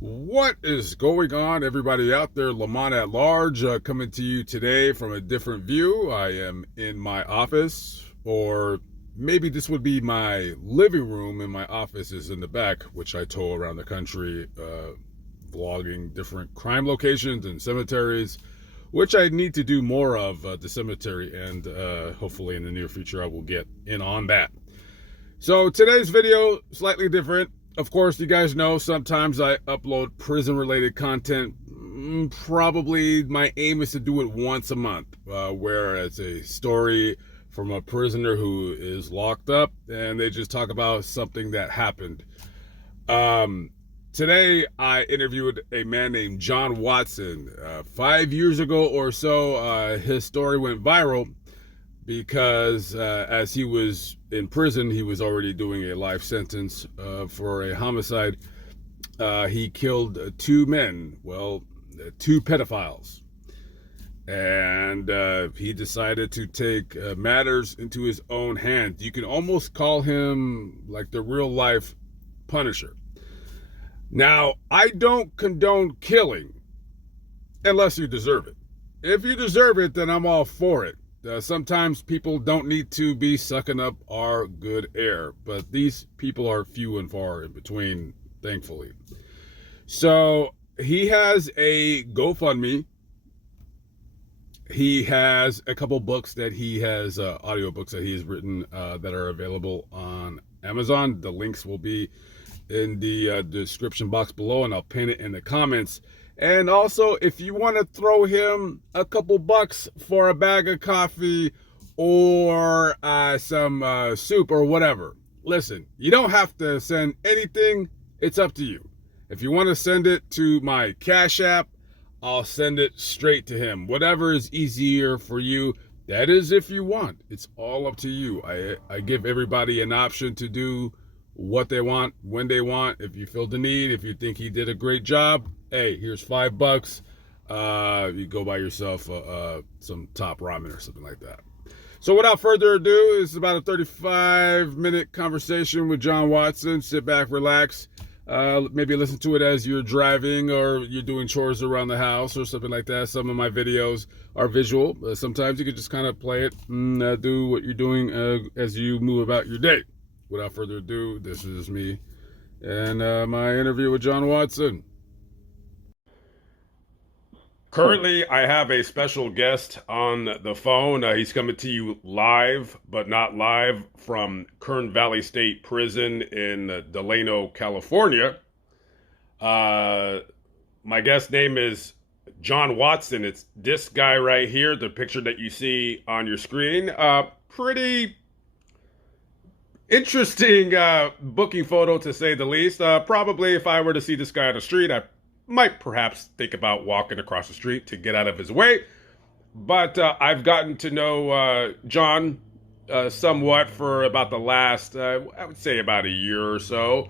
What is going on, everybody out there? Lamont at Large coming to you today from a different view. I am in my office, or maybe this would be my living room, and my office is in the back, which I tour around the country, vlogging different crime locations and cemeteries, which I need to do more of, the cemetery, and hopefully in the near future I will get in on that. So today's video, slightly different. Of course, you guys know sometimes I upload prison-related content. Probably my aim is to do it once a month, where it's a story from a prisoner who is locked up, and they just talk about something that happened. Today, I interviewed a man named John Watson. 5 years ago or so, his story went viral because as he was in prison, he was already doing a life sentence for a homicide. He killed two men, two pedophiles. And he decided to take matters into his own hands. You can almost call him like the real life Punisher. Now, I don't condone killing unless you deserve it. If you deserve it, then I'm all for it. Sometimes people don't need to be sucking up our good air, but these people are few and far in between, thankfully. So he has a GoFundMe. He has a couple books that he has, audiobooks that he has written that are available on Amazon. The links will be in the description box below, and I'll pin it in the comments. And also, if you want to throw him a couple bucks for a bag of coffee or some soup or whatever, listen, you don't have to send anything. It's up to you. If you want to send it to my Cash App, I'll send it straight to him. Whatever is easier for you, that is if you want. It's all up to you. I give everybody an option to do what they want, when they want. If you feel the need, if you think he did a great job, hey, here's $5. You go buy yourself some top ramen or something like that. So without further ado, it's about a 35-minute conversation with John Watson. Sit back, relax. Maybe listen to it as you're driving or you're doing chores around the house or something like that. Some of my videos are visual. Sometimes you can just kind of play it and do what you're doing as you move about your day. Without further ado, this is me and my interview with John Watson. Currently, I have a special guest on the phone. He's coming to you live, but not live, from Kern Valley State Prison in Delano, California. My guest name is John Watson. It's this guy right here, the picture that you see on your screen. Pretty interesting booking photo, to say the least. Probably if I were to see this guy on the street, I might perhaps think about walking across the street to get out of his way. But I've gotten to know John somewhat for about the last, I would say about a year or so.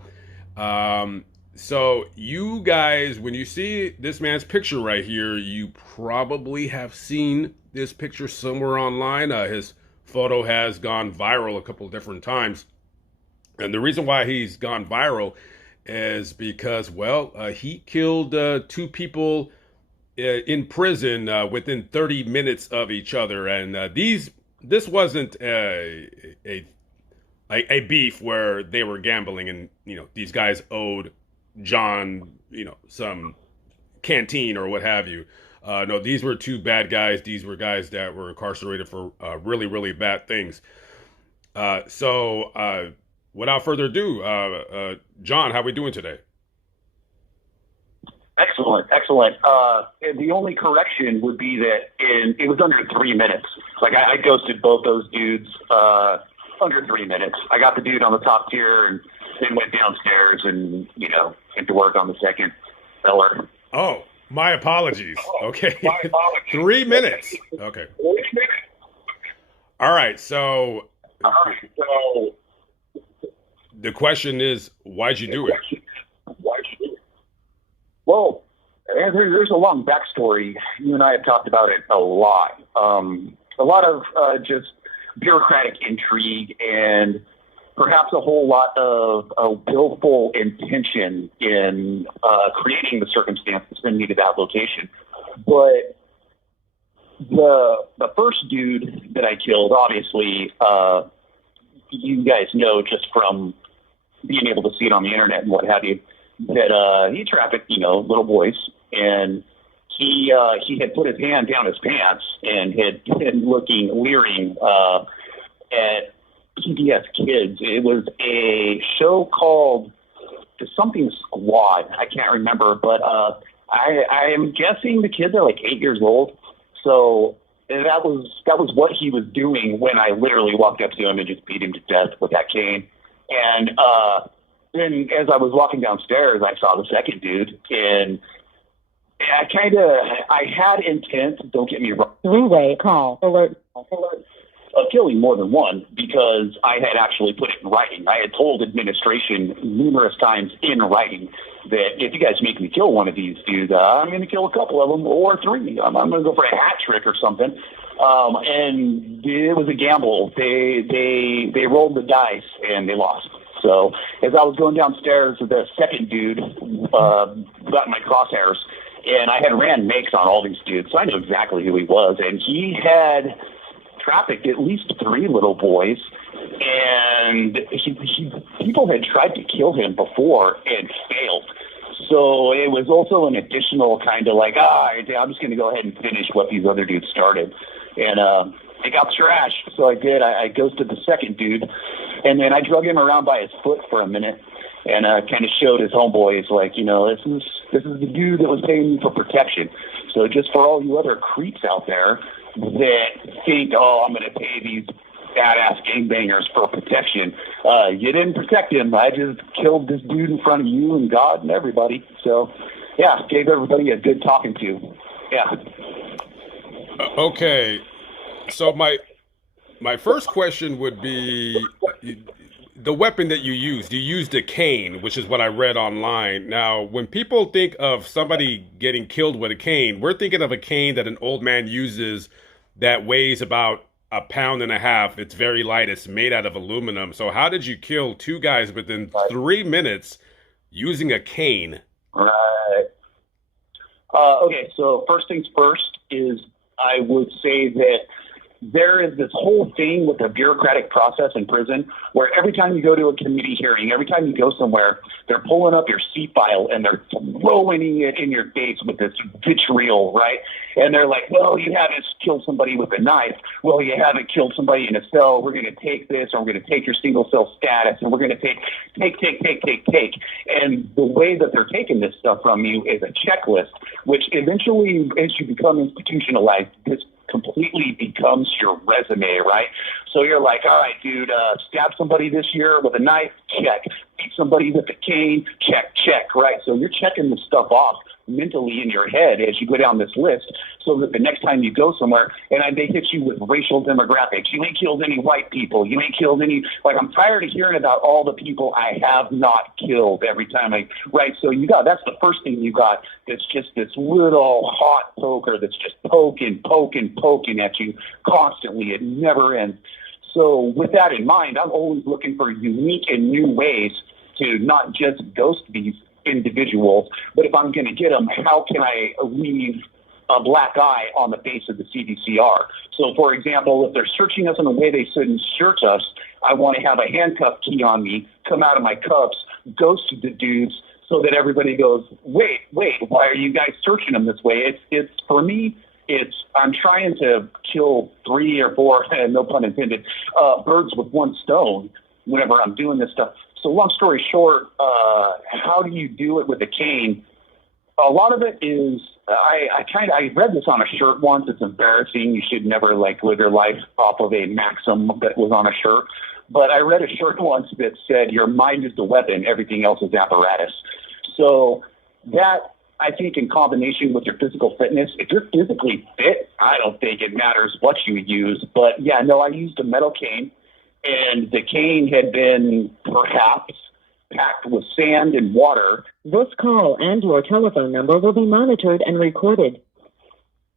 So you guys, when you see this man's picture right here, you probably have seen this picture somewhere online. His photo has gone viral a couple of different times. And the reason why he's gone viral is because, he killed two people in prison within 30 minutes of each other. And this wasn't a beef where they were gambling and, these guys owed John, some canteen or what have you. No, these were two bad guys. These were guys that were incarcerated for really, really bad things. So without further ado, John, how are we doing today? Excellent. The only correction would be that it was under 3 minutes. Like I ghosted both those dudes under 3 minutes. I got the dude on the top tier and then went downstairs and, came to work on the second feller. Oh, my apologies. Okay. My apologies. 3 minutes. Okay. 3 minutes. All right. So the question is, why'd you do it? Well, there's a long backstory. You and I have talked about it a lot. A lot of just bureaucratic intrigue and perhaps a whole lot of willful intention in creating the circumstances that me to that location. But the first dude that I killed, obviously, you guys know just from being able to see it on the internet and what have you, that he trafficked, little boys, and he had put his hand down his pants and had been leering at PBS Kids. It was a show called something Squad. I can't remember, but I am guessing the kids are like 8 years old. So that was what he was doing when I literally walked up to him and just beat him to death with that cane. And then as I was walking downstairs, I saw the second dude, and I had intent, don't get me wrong. Three-way call alert. Of killing more than one, because I had actually put it in writing. I had told administration numerous times in writing that if you guys make me kill one of these dudes, I'm going to kill a couple of them, or three. I'm going to go for a hat trick or something. And it was a gamble. They rolled the dice and they lost. So as I was going downstairs, the second dude got in my crosshairs, and I had ran makes on all these dudes, so I knew exactly who he was. And he had trafficked at least 3 little boys, and people had tried to kill him before and failed. So it was also an additional kind of like, I'm just going to go ahead and finish what these other dudes started. And it got trashed, so I did. I ghosted the second dude, and then I drug him around by his foot for a minute and kind of showed his homeboys, like, this is the dude that was paying me for protection. So just for all you other creeps out there that think, I'm going to pay these badass gangbangers for protection, you didn't protect him. I just killed this dude in front of you and God and everybody. So, yeah, gave everybody a good talking to. Yeah. Okay. So my first question would be the weapon that you used a cane, which is what I read online. Now, when people think of somebody getting killed with a cane, we're thinking of a cane that an old man uses that weighs about 1.5 pounds. It's very light. It's made out of aluminum. So how did you kill 2 guys within 3 minutes using a cane? Right. Okay, so first things first is I would say that there is this whole thing with the bureaucratic process in prison where every time you go to a committee hearing, every time you go somewhere, they're pulling up your C-file and they're throwing it in your face with this vitriol, right? And they're like, well, you haven't killed somebody with a knife. Well, you haven't killed somebody in a cell. We're going to take this, or we're going to take your single cell status, and we're going to take. And the way that they're taking this stuff from you is a checklist, which eventually, as you become institutionalized, this completely becomes your resume, right? So you're like, all right, dude, stab somebody this year with a knife, check. Beat somebody with a cane, check, right? So you're checking this stuff off mentally in your head as you go down this list, so that the next time you go somewhere and they hit you with racial demographics, you ain't killed any white people, you ain't killed any, like, I'm tired of hearing about all the people I have not killed every time right? So that's the first thing you got. It's just this little hot poker that's just poking at you constantly. It never ends. So with that in mind, I'm always looking for unique and new ways to not just ghost these individuals, but if I'm going to get them, how can I leave a black eye on the face of the CDCR? So, for example, if they're searching us in a way they shouldn't search us, I want to have a handcuff key on me, come out of my cuffs, ghost the dudes, so that everybody goes, wait, why are you guys searching them this way? It's for me, I'm trying to kill 3 or 4, no pun intended, birds with one stone whenever I'm doing this stuff. So long story short, how do you do it with a cane? A lot of it is, I read this on a shirt once. It's embarrassing. You should never live your life off of a maxim that was on a shirt. But I read a shirt once that said, your mind is the weapon, everything else is apparatus. So that, I think, in combination with your physical fitness, if you're physically fit, I don't think it matters what you use. But yeah, no, I used a metal cane, and the cane had been perhaps packed with sand and water. This call and your telephone number will be monitored and recorded.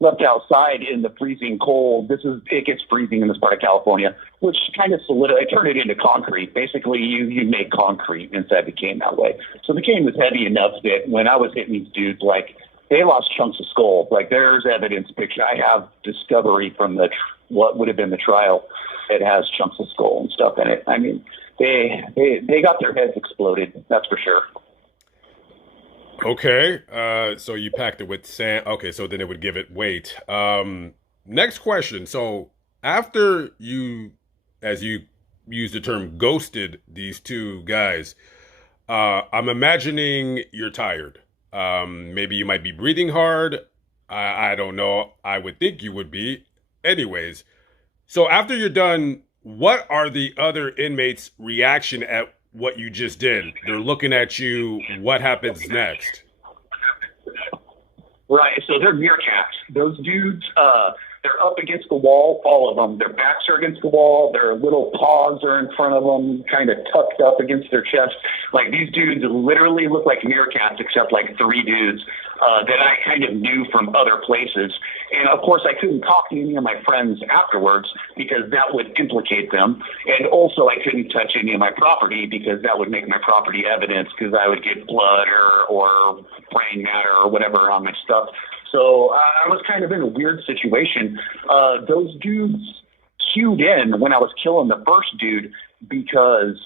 left outside in the freezing cold. It gets freezing in this part of California, which kind of solidified. I turned it into concrete. Basically, you make concrete inside the cane that way. So the cane was heavy enough that when I was hitting these dudes, like, they lost chunks of skull. Like, there's evidence picture. I have discovery from what would have been the trial. It has chunks of skull and stuff in it. I mean, they got their heads exploded. That's for sure. Okay, so you packed it with sand. Okay, so then it would give it weight. Next question. So after you, as you use the term, ghosted these two guys, I'm imagining you're tired. Maybe you might be breathing hard. I don't know. I would think you would be. Anyways, so after you're done, what are the other inmates' reaction at what you just did? They're looking at you. What happens next? Right. So they're meerkats. Those dudes, they're up against the wall, all of them. Their backs are against the wall. Their little paws are in front of them, kind of tucked up against their chest. Like, these dudes literally look like meerkats, except like three dudes that I kind of knew from other places. And of course, I couldn't talk to any of my friends afterwards because that would implicate them. And also, I couldn't touch any of my property because that would make my property evidence, because I would get blood or brain matter or whatever on my stuff. So I was kind of in a weird situation. Those dudes cued in when I was killing the first dude, because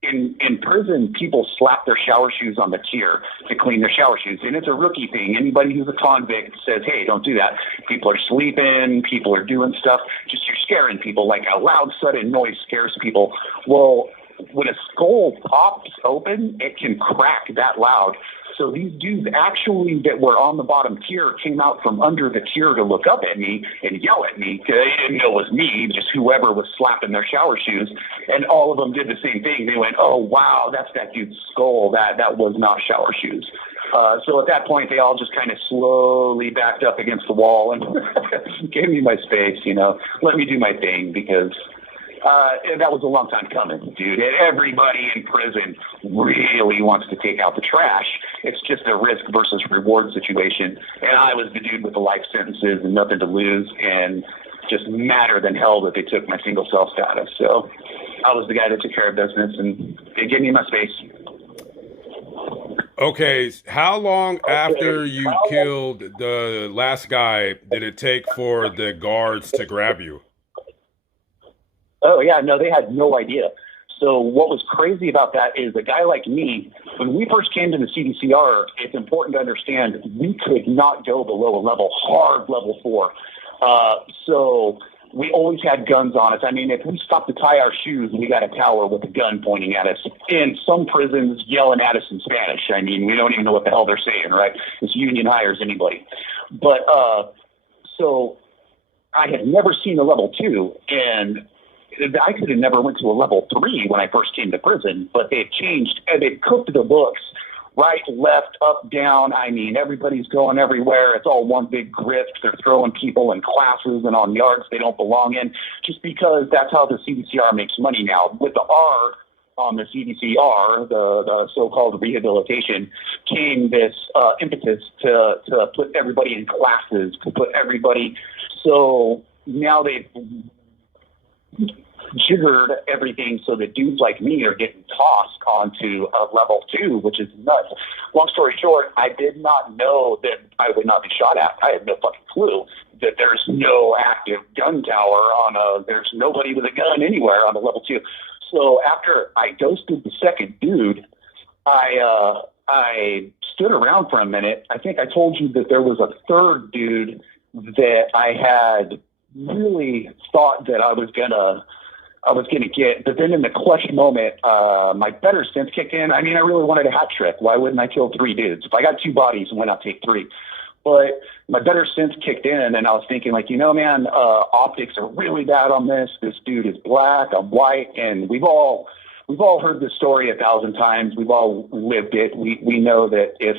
in prison, people slap their shower shoes on the tier to clean their shower shoes. And it's a rookie thing. Anybody who's a convict says, hey, don't do that. People are sleeping. People are doing stuff. Just, you're scaring people. Like, a loud, sudden noise scares people. Well, when a skull pops open, it can crack that loud. So these dudes actually that were on the bottom tier came out from under the tier to look up at me and yell at me. They didn't know it was me, just whoever was slapping their shower shoes. And all of them did the same thing. They went, oh, wow, that's that dude's skull. That was not shower shoes. So at that point, they all just kind of slowly backed up against the wall and gave me my space, let me do my thing, because that was a long time coming, dude. Everybody in prison really wants to take out the trash. It's just a risk versus reward situation. And I was the dude with the life sentences and nothing to lose, and just madder than hell that they took my single cell status. So I was the guy that took care of business, and they gave me my space. Okay, how long after you killed the last guy did it take for the guards to grab you? Oh, yeah, no, they had no idea. So what was crazy about that is a guy like me, when we first came to the CDCR, it's important to understand we could not go below a hard level 4. So we always had guns on us. I mean, if we stopped to tie our shoes, we got a tower with a gun pointing at us. In some prisons, yelling at us in Spanish. I mean, we don't even know what the hell they're saying, right? This union hires anybody. But so I had never seen a level 2, and I could have never went to a level 3 when I first came to prison, but they've changed, and they've cooked the books right, left, up, down. I mean, everybody's going everywhere. It's all one big grift. They're throwing people in classes and on yards they don't belong in, just because that's how the CDCR makes money now. With the R on the CDCR, the so-called rehabilitation, came this impetus to put everybody in classes, to put everybody. So now they've jiggered everything so that dudes like me are getting tossed onto a level 2, which is nuts. Long story short, I did not know that I would not be shot at. I had no fucking clue that there's no active gun tower there's nobody with a gun anywhere on a level 2. So after I ghosted the second dude, I stood around for a minute. I think I told you that there was a third dude that I had really thought that I was gonna get, but then in the clutch moment, my better sense kicked in. I mean, I really wanted a hat trick. Why wouldn't I kill 3 dudes? If I got 2 bodies, why not take 3? But my better sense kicked in, and I was thinking, like, man, optics are really bad on this. This dude is black, I'm white, and we've all heard this story 1,000 times. We've all lived it. We know that if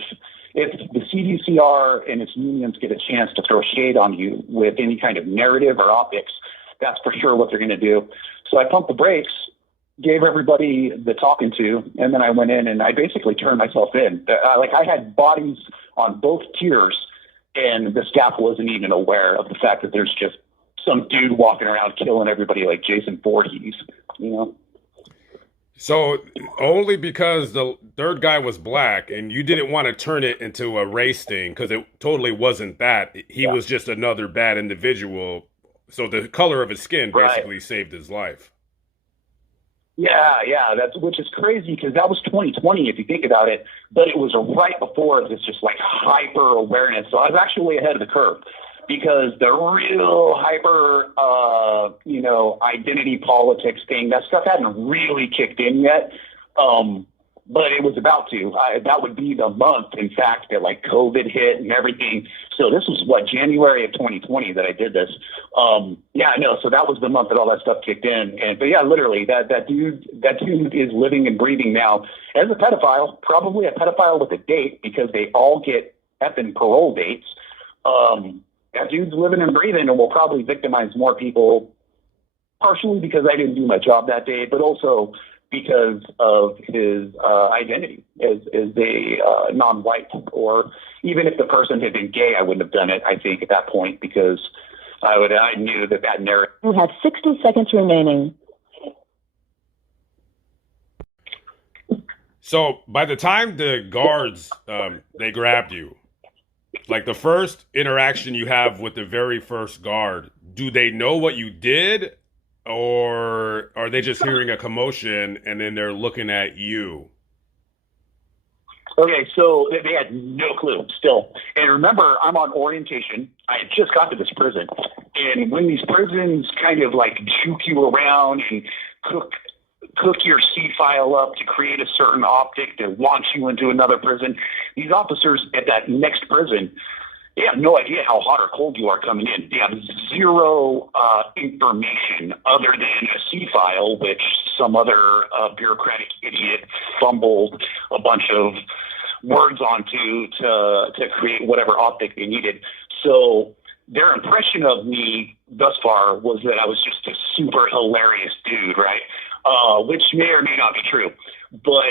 the CDCR and its unions get a chance to throw shade on you with any kind of narrative or optics, that's for sure what they're going to do. So I pumped the brakes, gave everybody the talking to, and then I went in and I basically turned myself in. I had bodies on both tiers, and the staff wasn't even aware of the fact that there's just some dude walking around killing everybody like Jason Voorhees, you know? So only because the third guy was black and you didn't want to turn it into a race thing because it totally wasn't that. He was just another bad individual. So the color of his skin basically saved his life. Yeah, which is crazy because that was 2020 if you think about it, but it was right before this just like hyper awareness. So I was actually way ahead of the curve because the real hyper, identity politics thing, that stuff hadn't really kicked in yet. But it was about to. That would be the month, in fact, that like COVID hit and everything. So this was January of 2020 that I did this. So that was the month that all that stuff kicked in. But yeah, literally that dude is living and breathing now as a pedophile, probably a pedophile with a date because they all get effing parole dates. That dude's living and breathing and will probably victimize more people, partially because I didn't do my job that day, but also because of his identity as a non-white, or even if the person had been gay, I wouldn't have done it, I think, at that point, because I knew that narrative. You have 60 seconds remaining. So by the time the guards, they grabbed you, like the first interaction you have with the very first guard, do they know what you did? Or are they just hearing a commotion and then they're looking at you? Okay, so they had no clue still. And remember, I'm on orientation. I had just got to this prison. And when these prisons kind of like juke you around and cook your C file up to create a certain optic to launch you into another prison, these officers at that next prison, they have no idea how hot or cold you are coming in. They have zero information other than a C file, which some other bureaucratic idiot fumbled a bunch of words onto to create whatever optic they needed. So their impression of me thus far was that I was just a super hilarious dude, right? Which may or may not be true. But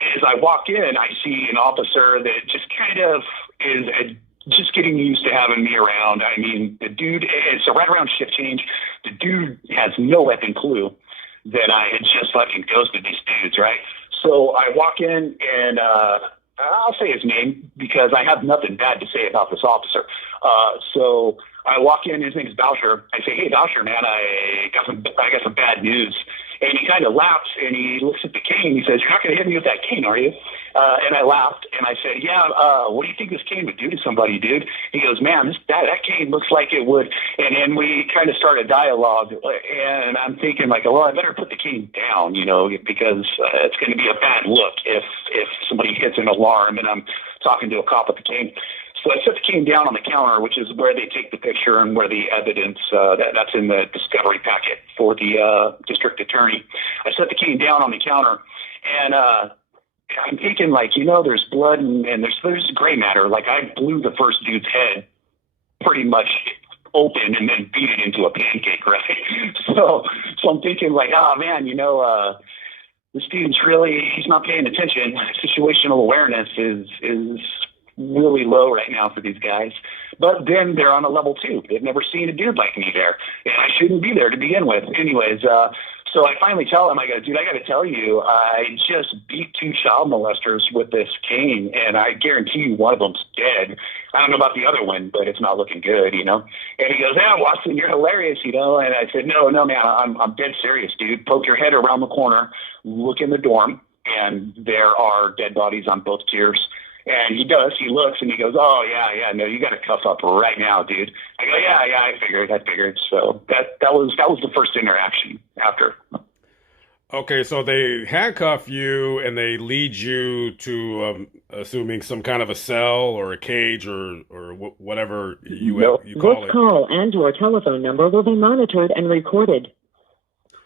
as I walk in, I see an officer that just kind of is just getting used to having me around. I mean, the dude, it's right around shift change. The dude has no effing clue that I had just fucking ghosted these dudes, right? So I walk in and I'll say his name because I have nothing bad to say about this officer. So I walk in, his name is Boucher. I say, "Hey, Boucher, man, I got some bad news." And he kind of laughs and he looks at the cane. He says, "You're not going to hit me with that cane, are you?" And I laughed and I said, "Yeah, what do you think this cane would do to somebody, dude?" He goes, "Man, that cane looks like it would." And then we kind of started dialogue. And I'm thinking like, well, I better put the cane down, because it's going to be a bad look if somebody hits an alarm and I'm talking to a cop with the cane. So I set the cane down on the counter, which is where they take the picture and where the evidence, that's in the discovery packet for the district attorney. I set the cane down on the counter, and I'm thinking, like, there's blood and there's gray matter. Like, I blew the first dude's head pretty much open and then beat it into a pancake, right? So I'm thinking, like, oh, man, this dude's he's not paying attention. Situational awareness is really low right now for these guys. But then they're on a level 2. They've never seen a dude like me there. And I shouldn't be there to begin with. Anyways, so I finally tell him, I go, "Dude, I got to tell you, I just beat 2 child molesters with this cane, and I guarantee you one of them's dead. I don't know about the other one, but it's not looking good, And he goes, "Yeah, Watson, you're hilarious, And I said, no, man, I'm dead serious, dude. Poke your head around the corner, look in the dorm, and there are dead bodies on both tiers." And he does. He looks and he goes, "Oh, yeah, no, you got to cuff up right now, dude." I go, yeah, I figured. So that was the first interaction after. Okay, so they handcuff you and they lead you to, assuming some kind of a cell or a cage or whatever you call it. This call and your telephone number will be monitored and recorded.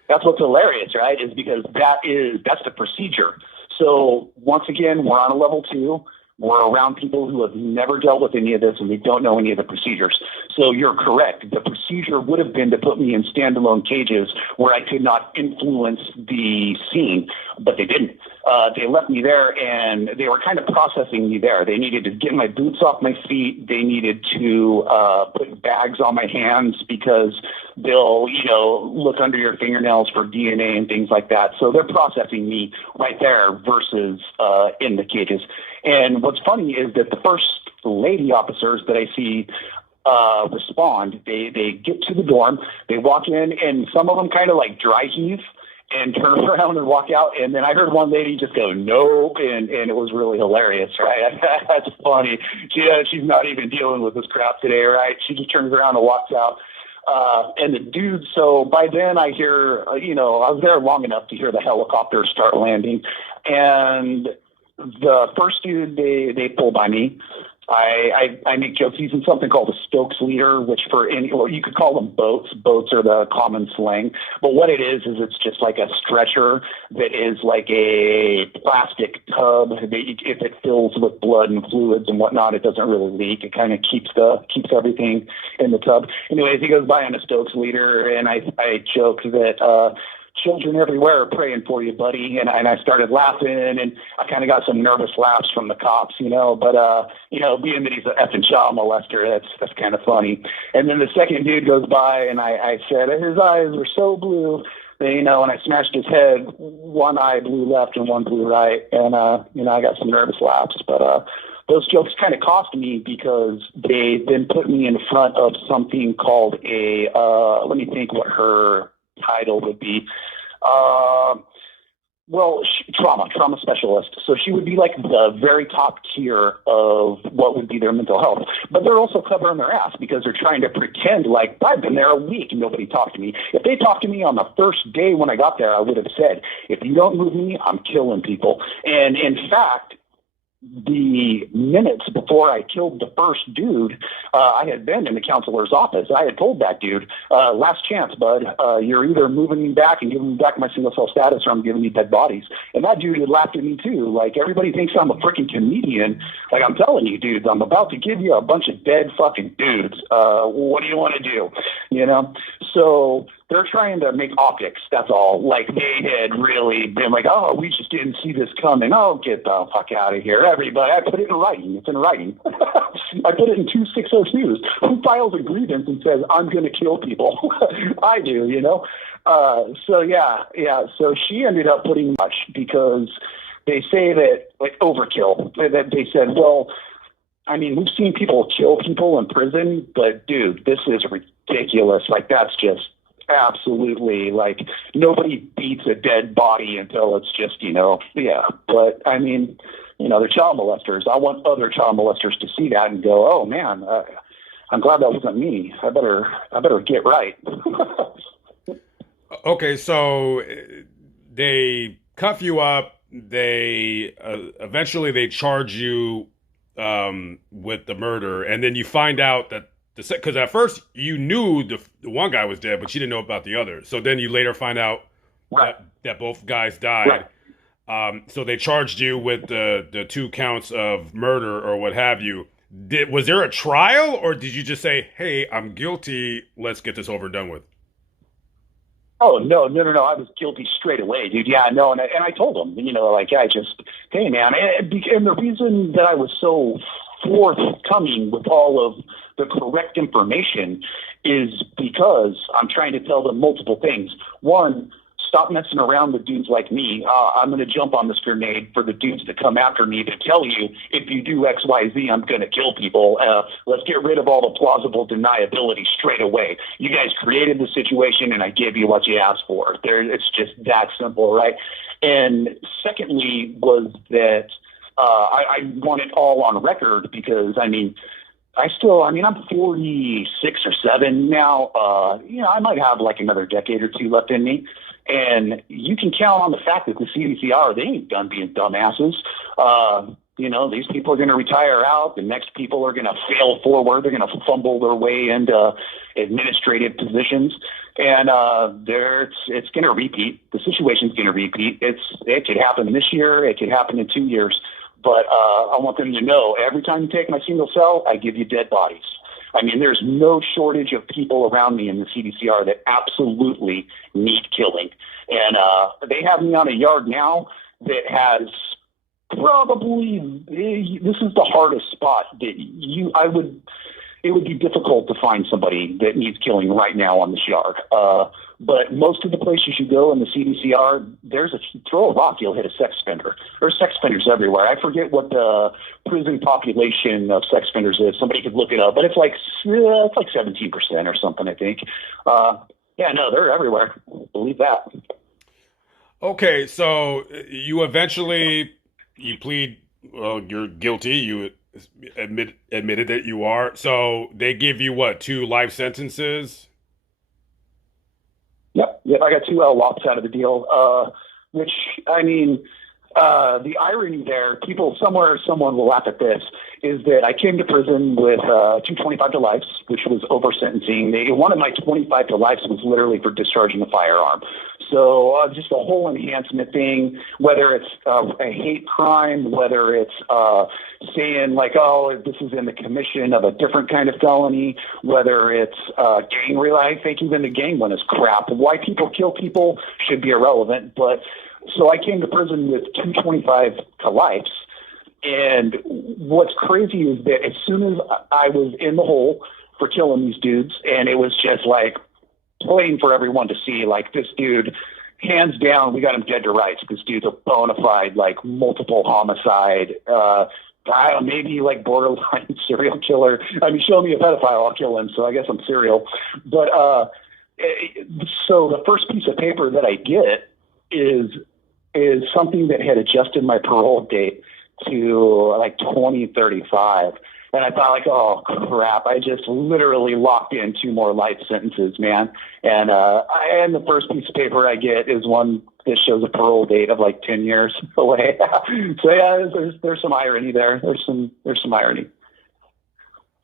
That's what's hilarious, right? Is because that's the procedure. So once again, we're on a level 2. We're around people who have never dealt with any of this and they don't know any of the procedures. So you're correct. The procedure would have been to put me in standalone cages where I could not influence the scene, but they didn't. They left me there and they were kind of processing me there. They needed to get my boots off my feet. They needed to put bags on my hands because they'll, look under your fingernails for DNA and things like that. So they're processing me right there versus in the cages. And what's funny is that the first lady officers that I see respond, they get to the dorm, they walk in, and some of them kind of like dry heave and turn around and walk out. And then I heard one lady just go, nope. And it was really hilarious, right? That's funny. She's not even dealing with this crap today, right? She just turns around and walks out. And the dude, so by then I hear, I was there long enough to hear the helicopters start landing. And the first dude, they pull by me. I make jokes using something called a Stokes leader, which or you could call them boats. Boats are the common slang. But what it is it's just like a stretcher that is like a plastic tub. If it fills with blood and fluids and whatnot, it doesn't really leak. It kind of keeps everything in the tub. Anyways, he goes by on a Stokes leader, and I joke that children everywhere are praying for you, buddy. And I started laughing, and I kind of got some nervous laughs from the cops, but, being that he's an effing child molester, that's kind of funny. And then the second dude goes by, and I said, his eyes were so blue, and I smashed his head, one eye blue left and one blue right. And, I got some nervous laughs, but, those jokes kind of cost me because they then put me in front of something called let me think what her title would be. Trauma specialist. So she would be like the very top tier of what would be their mental health. But they're also covering their ass because they're trying to pretend like I've been there a week and nobody talked to me. If they talked to me on the first day when I got there, I would have said, if you don't move me, I'm killing people. And in fact, the minutes before I killed the first dude, I had been in the counselor's office. I had told that dude, last chance, bud, you're either moving me back and giving me back my single cell status or I'm giving you dead bodies. And that dude had laughed at me too. Like, everybody thinks I'm a freaking comedian. Like, I'm telling you, dudes, I'm about to give you a bunch of dead fucking dudes. What do you want to do? So they're trying to make optics, that's all. Like, they had really been like, oh, we just didn't see this coming. Oh, get the fuck out of here, everybody. I put it in writing. It's in writing. I put it in 2602s. Who files a grievance and says, I'm going to kill people? I do, So she ended up putting much because they say that, like, overkill. That they said, well, I mean, we've seen people kill people in prison, but, dude, this is ridiculous. Like, that's just absolutely, like, nobody beats a dead body until it's just, But, I mean, they're child molesters. I want other child molesters to see that and go, oh, man, I'm glad that wasn't me. I better get right. Okay, so they cuff you up. They eventually they charge you with the murder, and then you find out that because at first you knew the one guy was dead, but you didn't know about the other. So then you later find out that both guys died. Right. So they charged you with the 2 counts of murder or what have you. Was there a trial, or did you just say, hey, I'm guilty, let's get this over and done with? Oh, no. I was guilty straight away, dude. Yeah, no. And I told him, hey, man. And the reason that I was so forthcoming with all of the correct information is because I'm trying to tell them multiple things. One, stop messing around with dudes like me. I'm going to jump on this grenade for the dudes that come after me to tell you, if you do X, Y, Z, I'm going to kill people. Let's get rid of all the plausible deniability straight away. You guys created the situation, and I give you what you asked for. It's just that simple, right? And secondly was that I want it all on record because, I'm 46 or 7 now. I might have like another decade or 2 left in me. And you can count on the fact that the CDCR, they ain't done being dumbasses. These people are going to retire out. The next people are going to fail forward. They're going to fumble their way into administrative positions. And it's going to repeat. The situation's going to repeat. It could happen this year. It could happen in 2 years. But I want them to know every time you take my single cell, I give you dead bodies. I mean, there's no shortage of people around me in the CDCR that absolutely need killing. And they have me on a yard now that has probably, this is the hardest spot that it would be difficult to find somebody that needs killing right now on this yard. But most of the places you go in the CDCR, throw a rock, you'll hit a sex offender. There's sex offenders everywhere. I forget what the prison population of sex offenders is. Somebody could look it up, but it's like 17% or something, I think. Yeah, no, they're everywhere. Believe that. Okay, so you eventually plead you're guilty. You admitted that you are. So they give you what, 2 life sentences? Yep. I got 2 LWOPs out of the deal, which, I mean, the irony there, someone will laugh at this, is that I came to prison with 225 to life, which was over sentencing. One of my 25 to life was literally for discharging a firearm. So just a whole enhancement thing, whether it's a hate crime, whether it's saying like, oh, this is in the commission of a different kind of felony, whether it's gang related. I think even the gang one is crap. Why people kill people should be irrelevant. But so I came to prison with 225 to life. And what's crazy is that as soon as I was in the hole for killing these dudes, and it was just like plain for everyone to see, like, this dude, hands down, we got him dead to rights. This dude's a bona fide, like, multiple homicide, maybe like borderline serial killer. I mean, show me a pedophile, I'll kill him. So I guess I'm serial. But so the first piece of paper that I get is something that had adjusted my parole date to like 2035. And I thought, like, oh, crap, I just literally locked in 2 more life sentences, man. And the first piece of paper I get is one that shows a parole date of like 10 years away. So, yeah, there's some irony there. There's some irony.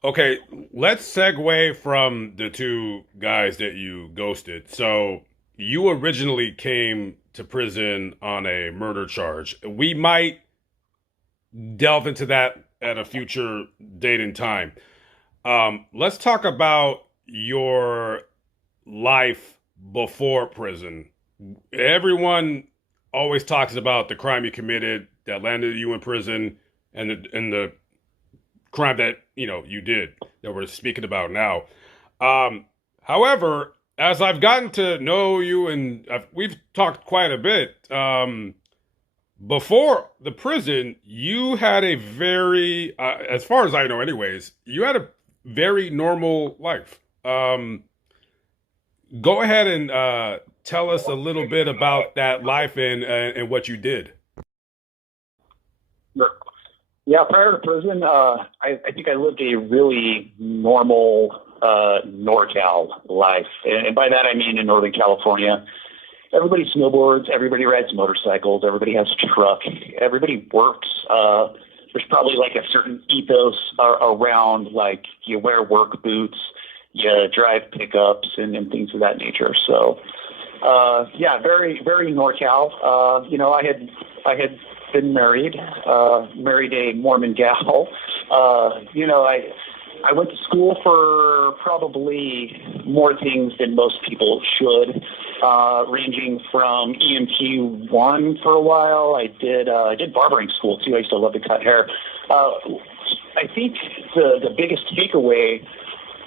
Okay, let's segue from the 2 guys that you ghosted. So you originally came to prison on a murder charge. We might delve into that at a future date and time. Let's talk about your life before prison. Everyone always talks about the crime you committed that landed you in prison, and the crime that you did that we're speaking about now. However, as I've gotten to know you, and we've talked quite a bit, before the prison, you had a very, as far as I know anyways, you had a very normal life. Go ahead and tell us a little bit about that life and what you did. Yeah, prior to prison, I think I lived a really normal NorCal life. And by that I mean in Northern California. Everybody snowboards, everybody rides motorcycles, everybody has a truck, everybody works. There's probably like a certain ethos around, like, you wear work boots, you drive pickups and things of that nature. So, yeah, very, very NorCal. I had been married a Mormon gal. I went to school for probably more things than most people should, ranging from EMT 1 for a while. I did barbering school too. I used to love to cut hair. I think the biggest takeaway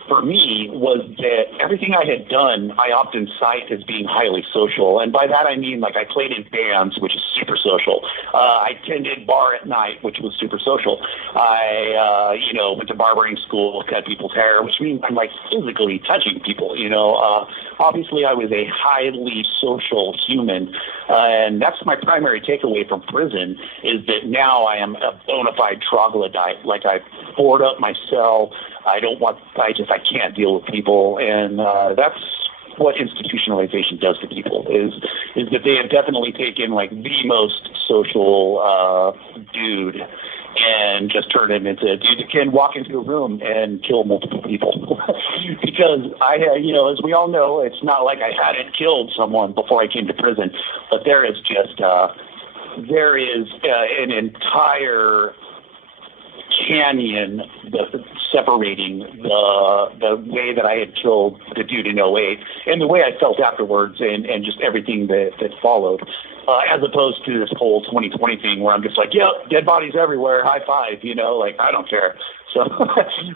for me was that everything I had done, I often cite as being highly social. And by that, I mean, like, I played in bands, which is super social. I tended bar at night, which was super social. I, went to barbering school, cut people's hair, which means I'm, like, physically touching people, Obviously, I was a highly social human. And that's my primary takeaway from prison, is that now I am a bona fide troglodyte. Like, I board up my cell. I can't deal with people. And that's what institutionalization does to people, is that they have definitely taken, like, the most social dude and just turned him into a dude that can walk into a room and kill multiple people. Because as we all know, it's not like I hadn't killed someone before I came to prison, but there is just there is an entire canyon separating the way that I had killed the dude in '08 and the way I felt afterwards and just everything that followed, as opposed to this whole 2020 thing where I'm just like, yeah, dead bodies everywhere, high five, like I don't care. So,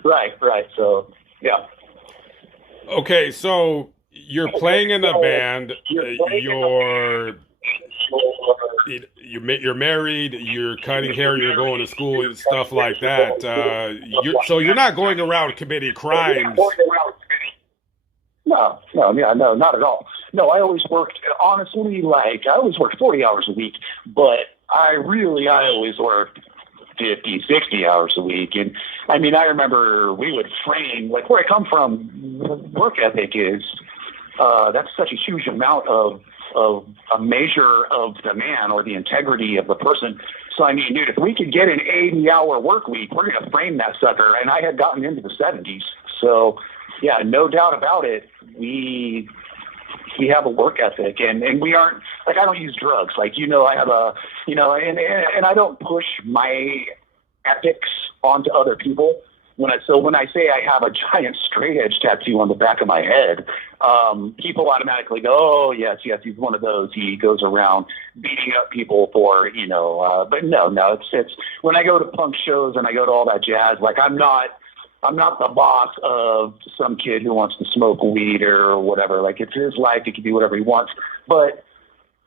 right. So, yeah. Okay, so you're playing in a band, you're married, you're cutting hair, you're going to school and stuff like that. So you're not going around committing crimes. No, not at all. No, I always worked, honestly, I always worked 40 hours a week, but I always worked 50, 60 hours a week. And I mean, I remember we would frame, where I come from, work ethic is, that's such a huge amount of a measure of the man or the integrity of the person. So, I mean, dude, if we could get an 80-hour work week, we're going to frame that sucker. And I had gotten into the 70s. So, yeah, no doubt about it. We have a work ethic and we aren't, I don't use drugs. I have and I don't push my ethics onto other people. When I say I have a giant straight edge tattoo on the back of my head, people automatically go, oh, yes, he's one of those. He goes around beating up people for, but no, it's when I go to punk shows and I go to all that jazz, I'm not the boss of some kid who wants to smoke weed or whatever. It's his life. He can do whatever he wants. But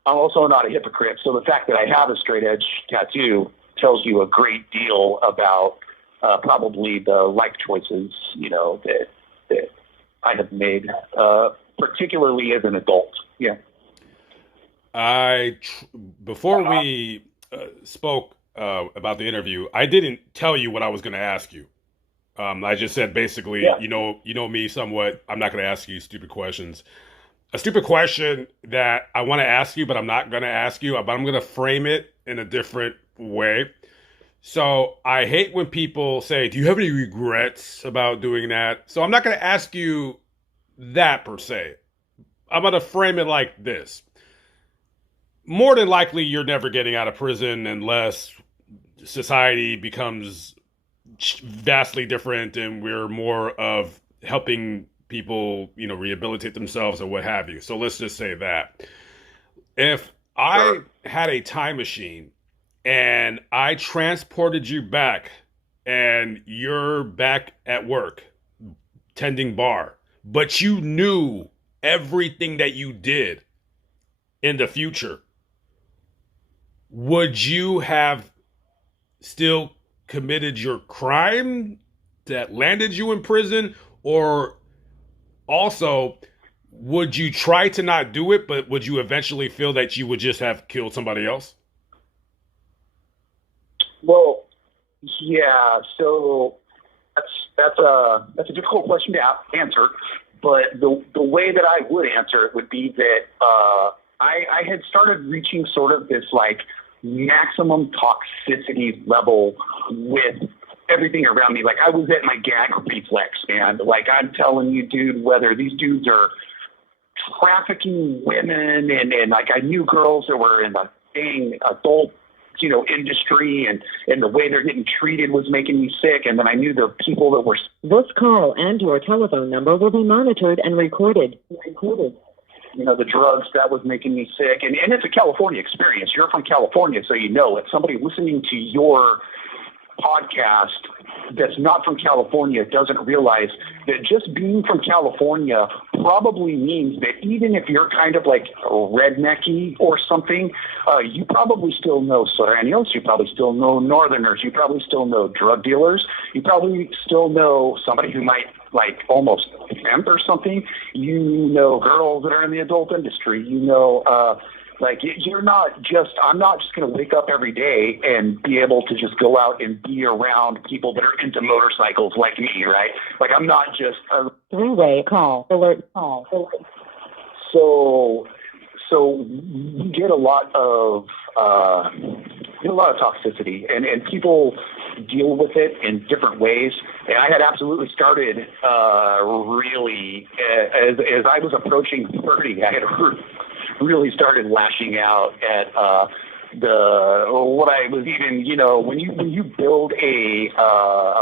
I'm also not a hypocrite. So the fact that I have a straight edge tattoo tells you a great deal about probably the life choices, that I have made, particularly as an adult. Yeah. Before we spoke about the interview, I didn't tell you what I was going to ask you. I just said basically, yeah. you know me somewhat. I'm not going to ask you stupid questions. A stupid question that I want to ask you, but I'm not going to ask you. But I'm going to frame it in a different way. So I hate when people say, "Do you have any regrets about doing that?" So I'm not going to ask you that per se. I'm going to frame it like this. More than likely, you're never getting out of prison unless society becomes vastly different and we're more of helping people, rehabilitate themselves or what have you. So let's just say that. If I had a time machine and I transported you back and you're back at work tending bar, but you knew everything that you did in the future, would you have still committed your crime that landed you in prison? Or also, would you try to not do it, but would you eventually feel that you would just have killed somebody else? Well, yeah, so that's a difficult question to answer, but the way that I would answer it would be that I had started reaching sort of this maximum toxicity level with everything around me. I was at my gag reflex, man. I'm telling you, dude, whether these dudes are trafficking women and I knew girls that were in the dang adult, industry and the way they're getting treated was making me sick. And then I knew the people that were... This call and your telephone number will be monitored and recorded. The drugs, that was making me sick. And it's a California experience. You're from California, so you know it. Somebody listening to your podcast that's not from California doesn't realize that just being from California probably means that even if you're kind of rednecky or something, you probably still know Serranos, you probably still know Northerners, you probably still know drug dealers, you probably still know somebody who might almost pimp or something, you know girls that are in the adult industry, you're not just, I'm not just going to wake up every day and be able to just go out and be around people that are into motorcycles like me, right? I'm not just a three-way call, alert call. So we get a lot of toxicity and people deal with it in different ways. And I had absolutely started really, as I was approaching 30, I had really started lashing out at what I was even, when you build a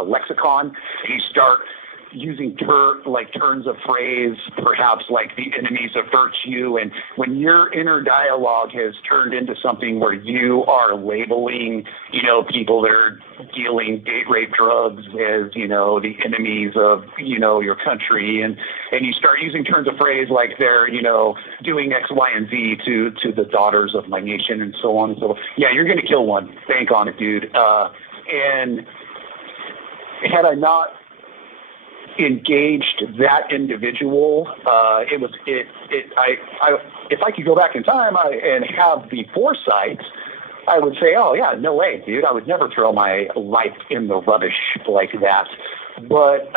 lexicon, you start using turns of phrase, perhaps like the enemies of virtue, and when your inner dialogue has turned into something where you are labeling, people that are dealing date rape drugs as, the enemies of, your country, and you start using turns of phrase like they're, doing X, Y, and Z to the daughters of my nation and so on and so forth. Yeah, you're going to kill one. Bank on it, dude. And had I not engaged that individual, if I could go back in time and have the foresight, I would say, oh yeah, no way, dude, I would never throw my life in the rubbish like that. But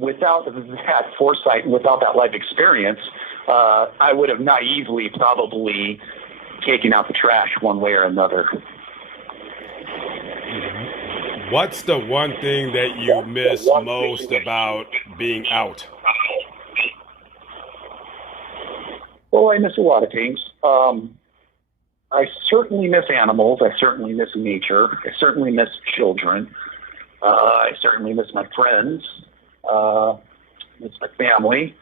without that foresight, without that life experience, I would have naively probably taken out the trash one way or another. What's the one thing that you miss most about being out? Well, I miss a lot of things. I certainly miss animals. I certainly miss nature. I certainly miss children. I certainly miss my friends. Miss my family.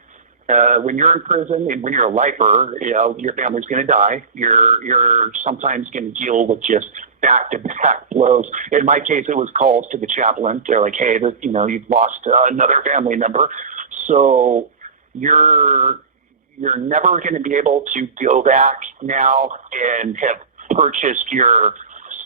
When you're in prison and when you're a lifer, your family's going to die. You're sometimes going to deal with just back-to-back blows. In my case, it was calls to the chaplain. They're like, hey, you've lost another family member. So you're never going to be able to go back now and have purchased your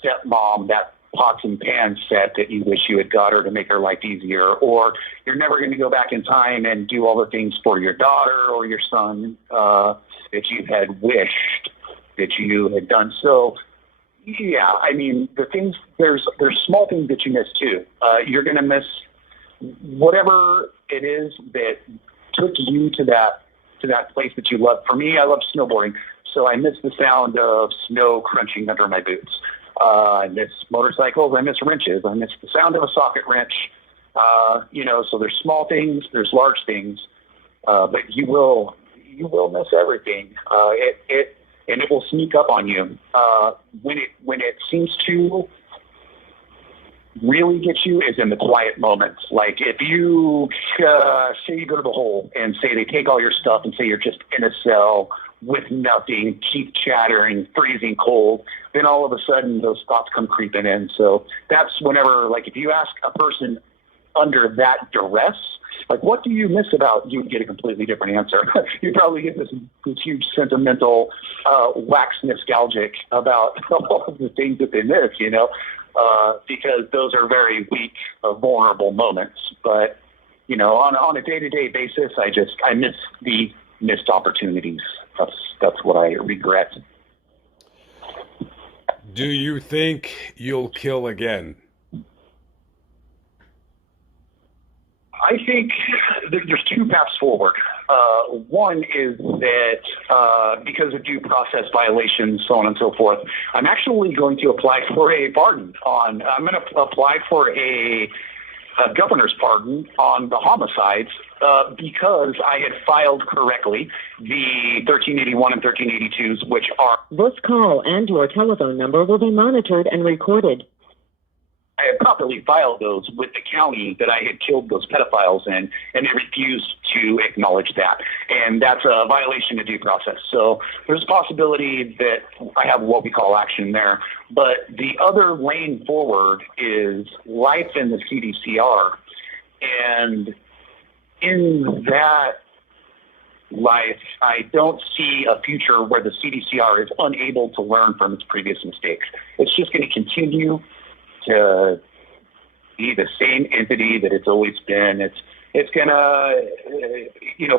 stepmom that pots and pans set that you wish you had got her to make her life easier, or you're never going to go back in time and do all the things for your daughter or your son that you had wished that you had done. So, yeah, I mean, there's small things that you miss too. You're going to miss whatever it is that took you to that place that you love. For me, I love snowboarding, so I miss the sound of snow crunching under my boots. I miss motorcycles. I miss wrenches. I miss the sound of a socket wrench. So there's small things, there's large things, but you will miss everything. It will sneak up on you when it seems to really get you is in the quiet moments. Like if you say you go to the hole and say they take all your stuff and say you're just in a cell with nothing, keep chattering, freezing cold, then all of a sudden those thoughts come creeping in. So that's whenever, like, if you ask a person under that duress, like, what do you miss about, you would get a completely different answer. You probably get this huge sentimental, wax nostalgic about all of the things that they miss, because those are very weak, vulnerable moments. But, on a day-to-day basis, I miss the missed opportunities. That's what I regret. Do you think you'll kill again? I think there's two paths forward. One is that because of due process violations, so on and so forth, I'm actually going to apply for a pardon I'm going to apply for a governor's pardon on the homicides because I had filed correctly the 1381 and 1382s, which are... This call and your telephone number will be monitored and recorded. I had properly filed those with the county that I had killed those pedophiles in, and they refused to acknowledge that. And that's a violation of due process. So there's a possibility that I have what we call action there. But the other lane forward is life in the CDCR. And in that life, I don't see a future where the CDCR is unable to learn from its previous mistakes. It's just going to continue to be the same entity that it's always been. It's gonna,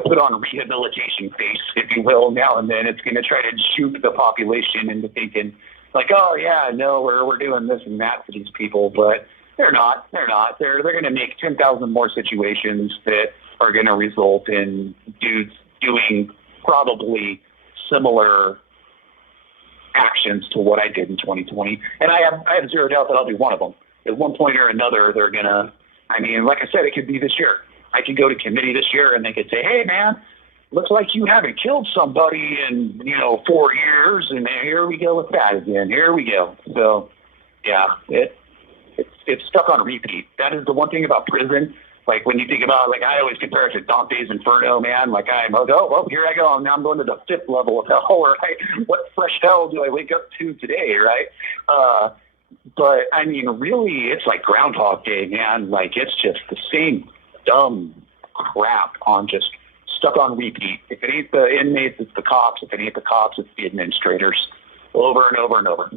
put on a rehabilitation face, if you will, now and then. It's gonna try to juke the population into thinking, like, oh yeah, no, we're doing this and that for these people, but they're not. They're gonna make 10,000 more situations that are gonna result in dudes doing probably similar actions to what I did in 2020. And I have zero doubt that I'll be one of them. At one point or another, they're going to, like I said, it could be this year. I could go to committee this year and they could say, hey, man, looks like you haven't killed somebody in, 4 years, and here we go with that again. Here we go. So, yeah, it's stuck on repeat. That is the one thing about prison. Like, when you think about, like, I always compare it to Dante's Inferno, man. Like, here I go. Now I'm going to the 5th level of hell, right? What fresh hell do I wake up to today, right? But, I mean, really, it's like Groundhog Day, man. Like, it's just the same dumb crap on just stuck on repeat. If it ain't the inmates, it's the cops. If it ain't the cops, it's the administrators. Over and over and over.